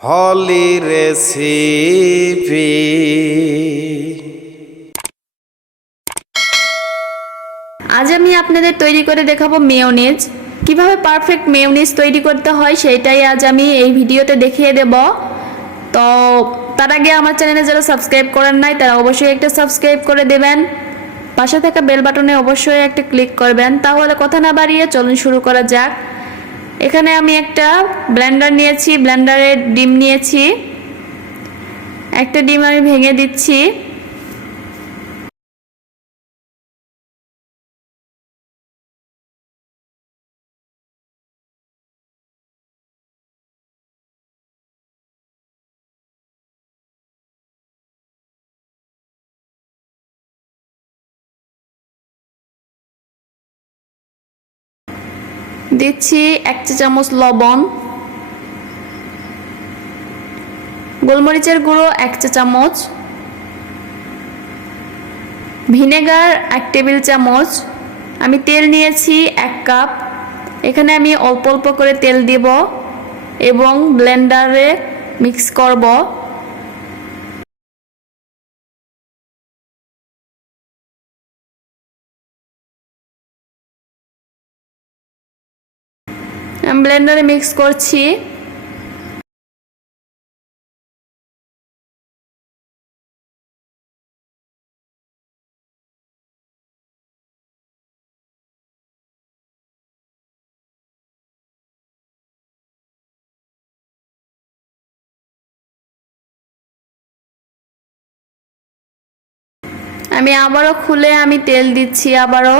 হলি recipe. আজ আমি আপনাদের তৈরি করে দেখাবো মেয়োনিজ। কিভাবে পারফেক্ট মেয়োনিজ তৈরি করতে হয় সেটাই আজ আমি এই ভিডিওতে দেখিয়ে দেব। তো তার আগে আমার চ্যানেলে যারা সাবস্ক্রাইব করেন নাই তারা অবশ্যই একটা সাবস্ক্রাইব করে দেবেন, পাশে থাকা বেল বাটনে অবশ্যই একটা ক্লিক করবেন। তাহলে কথা না বাড়িয়ে চলুন শুরু করা যাক। এখানে আমি একটা ব্লেন্ডার নিয়েছি, ব্লেন্ডারে ডিম নিয়েছি, একটা ডিম আমি ভেঙে দিচ্ছি। দিচ্ছি 1 চা চামচ লবণ, গোলমরিচের গুঁড়ো 1 চা চামচ, ভিনেগার 1 টেবিল চামচ। আমি তেল নিয়েছি 1 কাপ। এখানে আমি অল্প অল্প করে তেল দেব এবং ব্লেন্ডারে মিক্স করব। আমি ব্লেন্ডারে মিক্স করছি। আমি আবারও খুলে আমি তেল দিচ্ছি আবারও।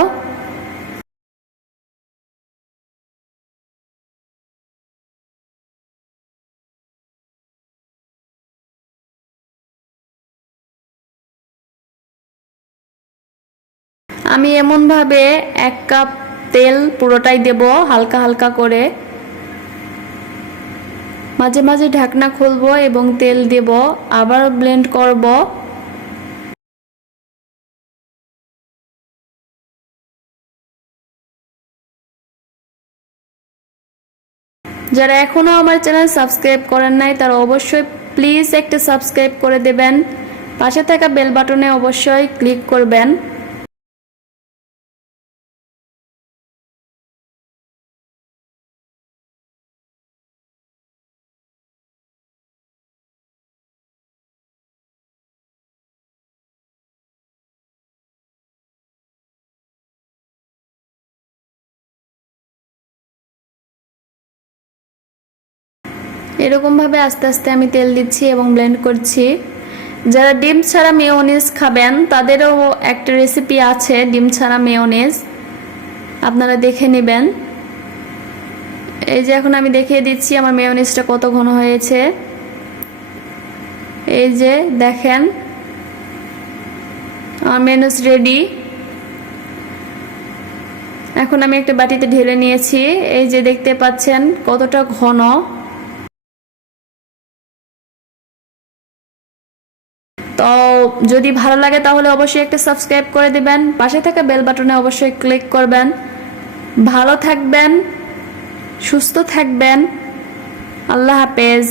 আমি এমনভাবে 1 কাপ তেল পুরোটাই দেব হালকা হালকা করে। মাঝে মাঝে ঢাকনা খুলবো এবং তেল দেব, আবার ব্লেন্ড করব। যারা এখনো আমার চ্যানেল সাবস্ক্রাইব করেন নাই তারা অবশ্যই প্লিজ একটা সাবস্ক্রাইব করে দেবেন, পাশে থাকা বেল বাটনে অবশ্যই ক্লিক করবেন। এরকমভাবে আস্তে আস্তে আমি তেল দিচ্ছি এবং ব্লেন্ড করছি। যারা ডিম ছাড়া মেয়োনিজ খাবেন তাদেরও একটা রেসিপি আছে ডিম ছাড়া মেয়োনিজ, আপনারা দেখে নেবেন। এই যে এখন আমি দেখিয়ে দিচ্ছি আমার মেয়োনিজটা কত ঘন হয়েছে। এই যে দেখেন আমার মেয়োনিজ রেডি। এখন আমি একটা বাটিতে ঢেলে নিয়েছি। এই যে দেখতে পাচ্ছেন কতটা ঘন। তো যদি ভালো লাগে তাহলে অবশ্যই একটা সাবস্ক্রাইব করে দিবেন, পাশে থাকা বেল বাটনে অবশ্যই ক্লিক করবেন। ভালো থাকবেন, সুস্থ থাকবেন। আল্লাহ হাফেজ।